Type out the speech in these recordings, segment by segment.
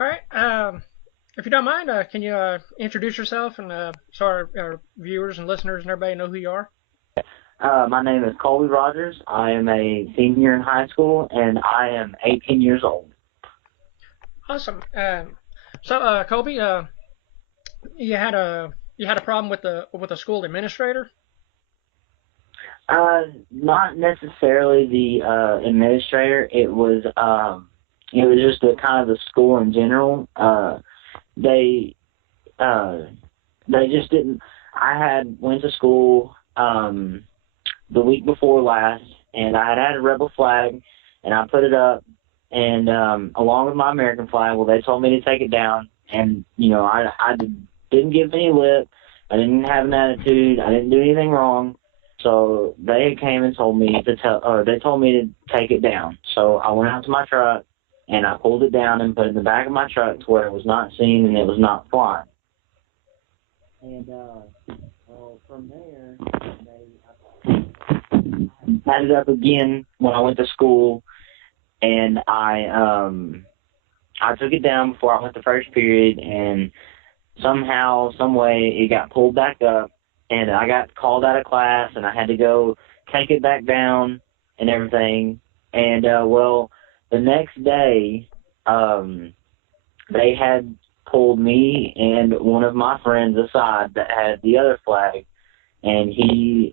All right. If you don't mind, can you introduce yourself and so our viewers and listeners and everybody know who you are? My name is Colby Rogers. I am a senior in high school, and I am 18 years old. Awesome. So, Colby, you had a problem with the school administrator. Not necessarily the administrator. It was just the kind of the school in general. They uh, they just didn't. I had went to school the week before last, and I had a rebel flag, and I put it up, and along with my American flag. Well, they told me to take it down, and I didn't give any lip. I didn't have an attitude. I didn't do anything wrong. So they came and told me or they told me to take it down. So I went out to my truck and I pulled it down and put it in the back of my truck to where it was not seen and it was not flying. And well, from there, they had it up again when I went to school, and I took it down before I went to first period, and somehow, some way, it got pulled back up, and I got called out of class, and I had to go take it back down and everything. And well, the next day, they had pulled me and one of my friends aside that had the other flag, and the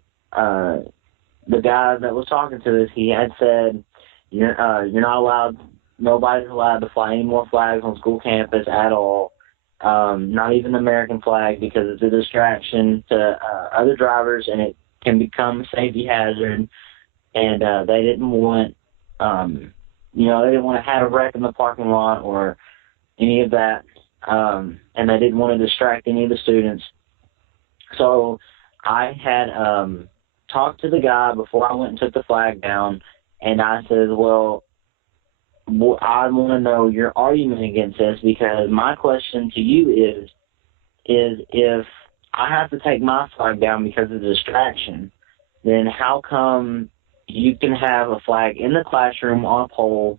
guy that was talking to us, he had said, you're not allowed, nobody's allowed to fly any more flags on school campus at all. Not even the American flag, because it's a distraction to other drivers and it can become a safety hazard. And they didn't want, they didn't want to have a wreck in the parking lot or any of that. And they didn't want to distract any of the students. So I had talked to the guy before I went and took the flag down, and I said, well, I want to know your argument against this, because my question to you is if I have to take my flag down because of distraction, then how come you can have a flag in the classroom on a pole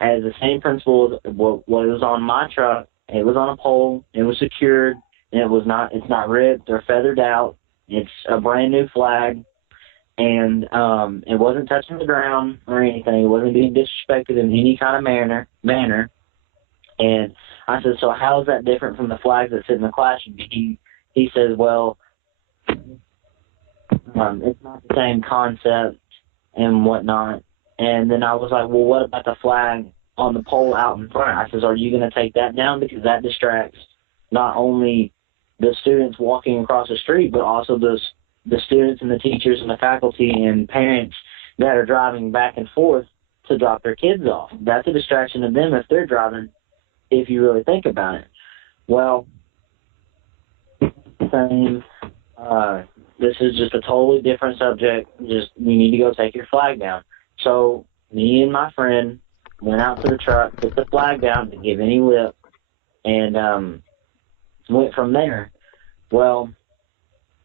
as the same principle as what was on my truck? It was on a pole, it was secured, and it's not ripped or feathered out. It's a brand new flag. And it wasn't touching the ground or anything. It wasn't being disrespected in any kind of manner. And I said, so how is that different from the flags that sit in the classroom? He says, well, it's not the same concept and whatnot. And then I was like, well, what about the flag on the pole out in front? I says, are you going to take that down? Because that distracts not only the students walking across the street, but also the students and the teachers and the faculty and parents that are driving back and forth to drop their kids off. That's a distraction to them if they're driving, if you really think about it. Well, same, this is just a totally different subject. Just, you need to go take your flag down. So me and my friend went out to the truck, put the flag down, didn't give any lip, and went from there. Well,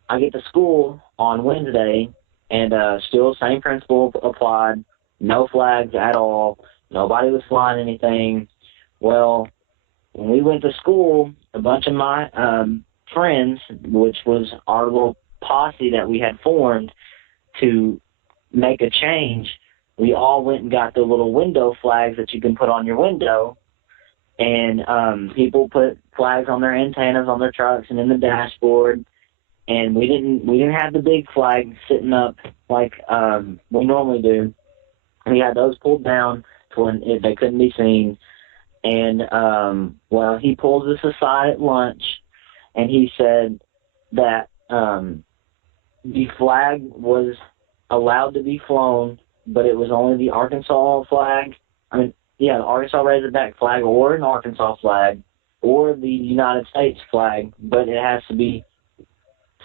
I get to school on Wednesday, and still same principle applied. No flags at all. Nobody was flying anything. Well, when we went to school, a bunch of my friends, which was our little posse that we had formed to make a change, we all went and got the little window flags that you can put on your window. And people put flags on their antennas on their trucks and in the dashboard. And we didn't have the big flag sitting up like we normally do. We had those pulled down to when they couldn't be seen. And well, he pulled us aside at lunch, and he said that the flag was allowed to be flown, but it was only the Arkansas flag. The Arkansas Razorback flag, or an Arkansas flag, or the United States flag, but it has to be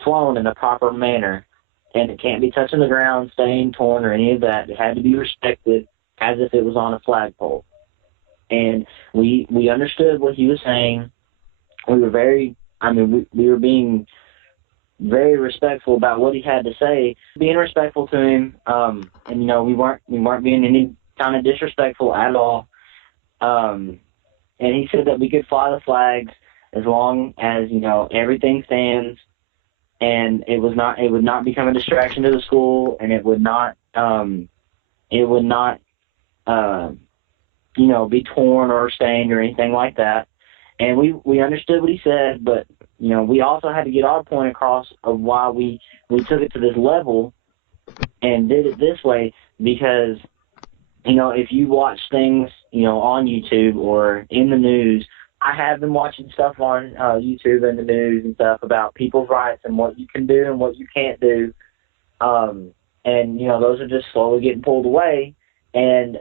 flown in a proper manner, and it can't be touching the ground, stained, torn, or any of that. It had to be respected as if it was on a flagpole. And we understood what he was saying. We were we were being very respectful about what he had to say, being respectful to him, and we weren't being any kind of disrespectful at all. And and he said that we could fly the flags as long as, you know, everything stands, and it would not become a distraction to the school, and it would not, uh, you know, be torn or stained or anything like that. And we understood what he said, but, you know, we also had to get our point across of why we took it to this level and did it this way, because, you know, if you watch things, you know, on YouTube or in the news, I have been watching stuff on YouTube and the news and stuff about people's rights and what you can do and what you can't do. And, you know, those are just slowly getting pulled away. And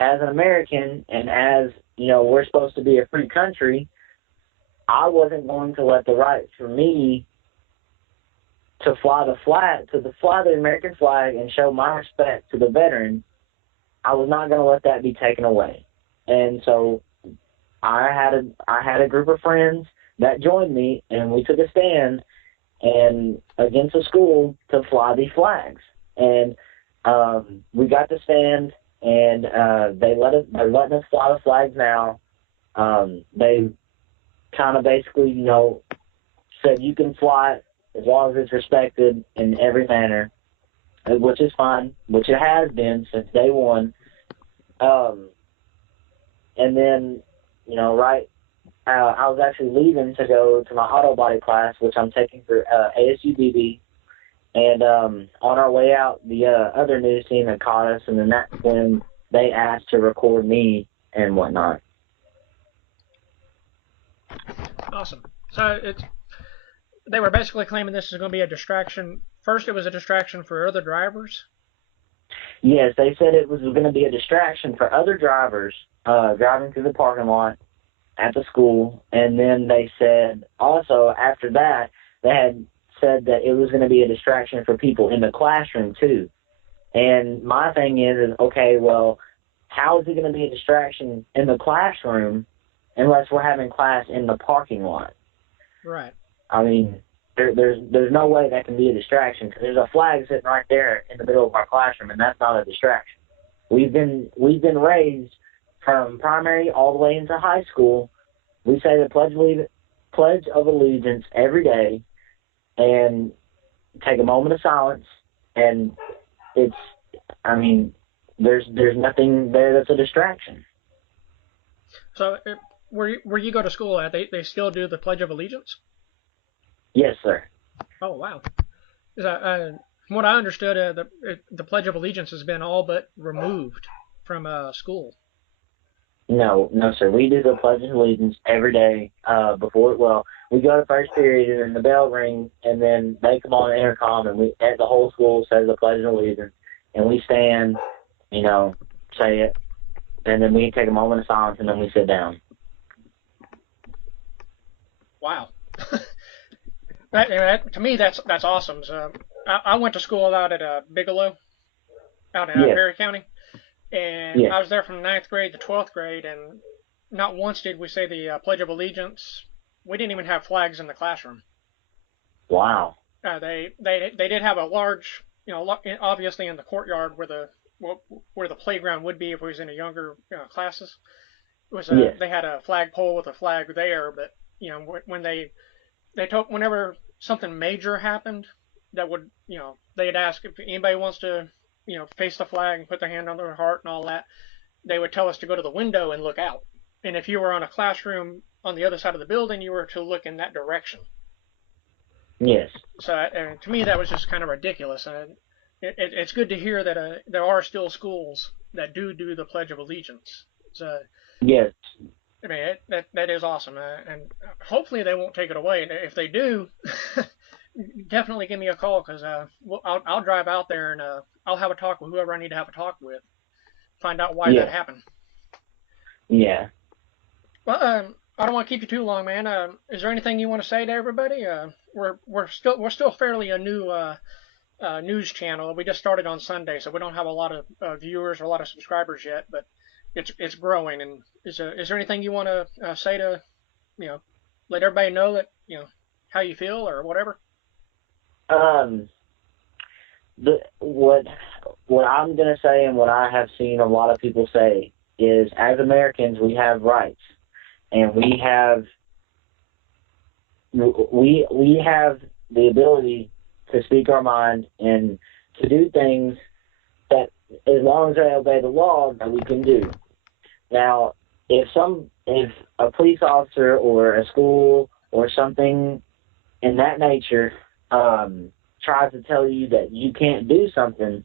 as an American, and as, you know, we're supposed to be a free country, I wasn't going to let the right for me to fly the American flag and show my respect to the veterans. I was not going to let that be taken away. And so I had a group of friends that joined me, and we took a stand and against the school to fly these flags. And we got to stand, and they're letting us fly the flags now. They kind of basically, you know, said you can fly it as long as it's respected in every manner, which is fine, which it has been since day one. And then, you know, I was actually leaving to go to my auto body class, which I'm taking for ASUBB. And on our way out, the other news team had caught us, and then that's when they asked to record me and whatnot. Awesome. So they were basically claiming this is going to be a distraction. First, it was a distraction for other drivers. Yes, they said it was going to be a distraction for other drivers driving through the parking lot at the school. And then they said also after that, they had said that it was going to be a distraction for people in the classroom too. And my thing is okay, well, how is it going to be a distraction in the classroom unless we're having class in the parking lot? Right. I mean, there's no way that can be a distraction, because there's a flag sitting right there in the middle of our classroom, and that's not a distraction. We've been raised from primary all the way into high school. We say the Pledge of Allegiance every day, and take a moment of silence, and there's nothing there that's a distraction. So where you go to school at, they still do the Pledge of Allegiance? Yes, sir. Oh, wow. From what I understood, the Pledge of Allegiance has been all but removed from school. No, sir. We do the Pledge of Allegiance every day we go to first period, and then the bell rings, and then they come on the intercom, and the whole school says the Pledge of Allegiance, and we stand, you know, say it, and then we take a moment of silence, and then we sit down. Wow. To me, that's awesome. So, I went to school out at Bigelow, out in Perry County, and I was there from 9th grade to 12th grade, and not once did we say the Pledge of Allegiance. We didn't even have flags in the classroom. Wow. They did have a large, you know, obviously in the courtyard where the playground would be if we was in a younger classes. It was They had a flagpole with a flag there, but you know when whenever something major happened, that would, you know, they'd ask if anybody wants to, you know, face the flag and put their hand on their heart and all that. They would tell us to go to the window and look out. And if you were on a classroom on the other side of the building, you were to look in that direction. Yes. So to me, that was just kind of ridiculous. And it's good to hear that there are still schools that do the Pledge of Allegiance. So yes. I mean, that is awesome, and hopefully they won't take it away. And if they do, definitely give me a call, because I'll drive out there, and I'll have a talk with whoever I need to have a talk with, find out why that happened. Yeah. Well, I don't want to keep you too long, man. Is there anything you want to say to everybody? We're still fairly a new news channel. We just started on Sunday, so we don't have a lot of viewers or a lot of subscribers yet, but it's growing. And is there anything you want to say to, you know, let everybody know that, you know, how you feel or whatever? What I'm going to say, and what I have seen a lot of people say, is as Americans we have rights, and we have the ability to speak our mind and to do things that, as long as they obey the law, that we can do. Now, if a police officer or a school or something in that nature tries to tell you that you can't do something,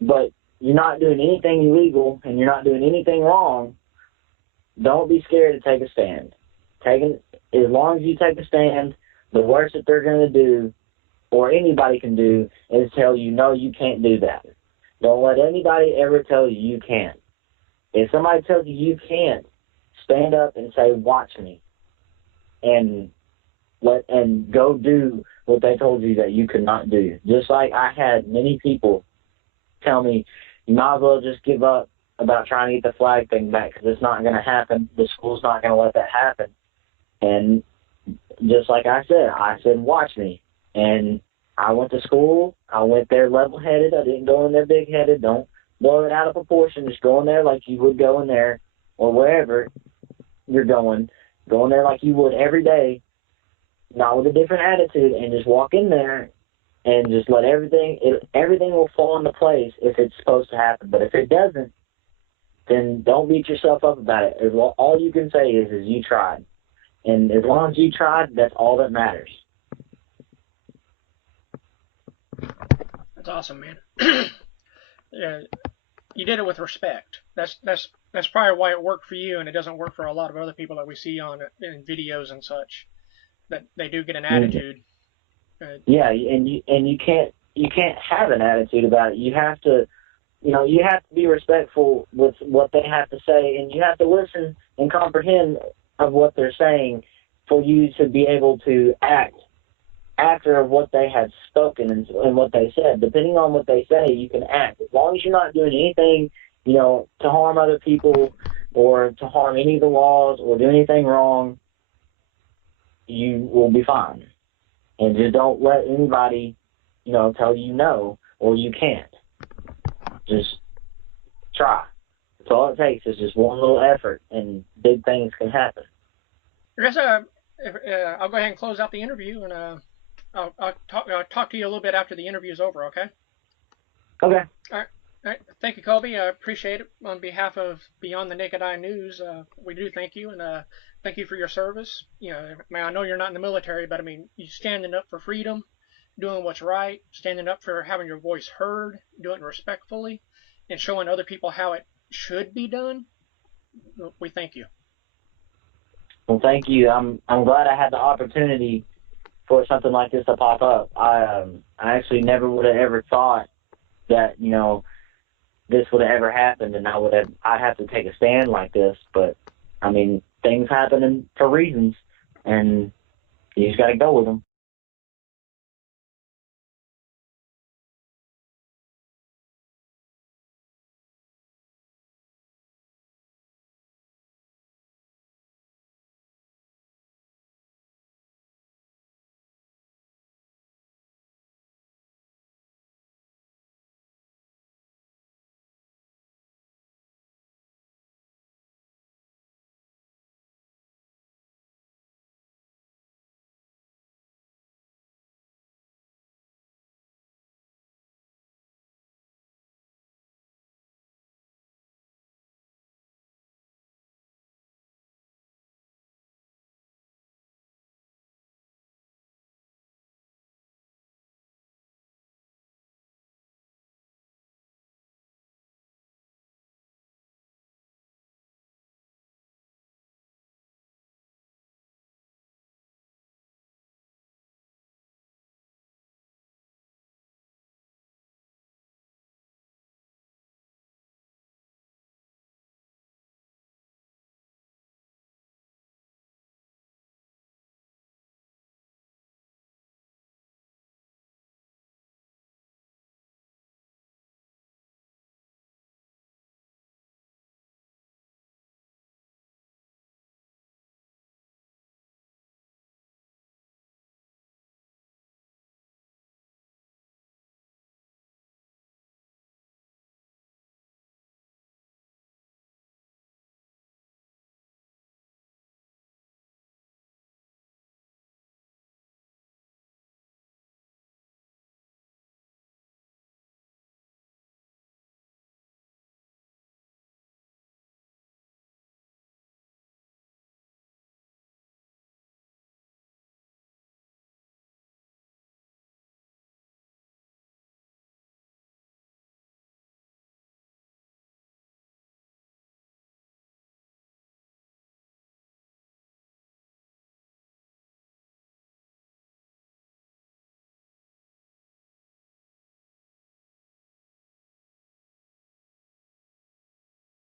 but you're not doing anything illegal and you're not doing anything wrong, don't be scared to take a stand. As long as you take a stand, the worst that they're going to do, or anybody can do, is tell you, no, you can't do that. Don't let anybody ever tell you you can't. If somebody tells you you can't, stand up and say, watch me, and go do what they told you that you could not do. Just like I had many people tell me, you might as well just give up about trying to get the flag thing back because it's not going to happen. The school's not going to let that happen. And just like I said, watch me. And I went to school. I went there level-headed. I didn't go in there big-headed. Don't blow it out of proportion. Just go in there like you would go in there, or wherever you're going. Go in there like you would every day, not with a different attitude, and just walk in there and just let everything will fall into place if it's supposed to happen. But if it doesn't, then don't beat yourself up about it. All you can say is you tried. And as long as you tried, that's all that matters. That's awesome, man. Yeah, you did it with respect. That's probably why it worked for you, and it doesn't work for a lot of other people that we see in videos and such. That they do get an attitude. Yeah, and you can't have an attitude about it. You have to be respectful with what they have to say, and you have to listen and comprehend of what they're saying for you to be able to act after what they have spoken and what they said. Depending on what they say, you can act. As long as you're not doing anything, to harm other people or to harm any of the laws or do anything wrong, you will be fine. And just don't let anybody, tell you no or you can't. Just try. That's all it takes is just one little effort, and big things can happen. I guess I'll go ahead and close out the interview, and I'll talk to you a little bit after the interview is over, okay? Okay. All right. Thank you, Colby. I appreciate it. On behalf of Beyond the Naked Eye News, we do thank you, and thank you for your service. I know you're not in the military, but you standing up for freedom, doing what's right, standing up for having your voice heard, doing it respectfully, and showing other people how it should be done. We thank you. Well, thank you. I'm glad I had the opportunity for something like this to pop up. I actually never would have ever thought that this would have ever happened, and I'd have to take a stand like this. But things happen for reasons, and you just got to go with them.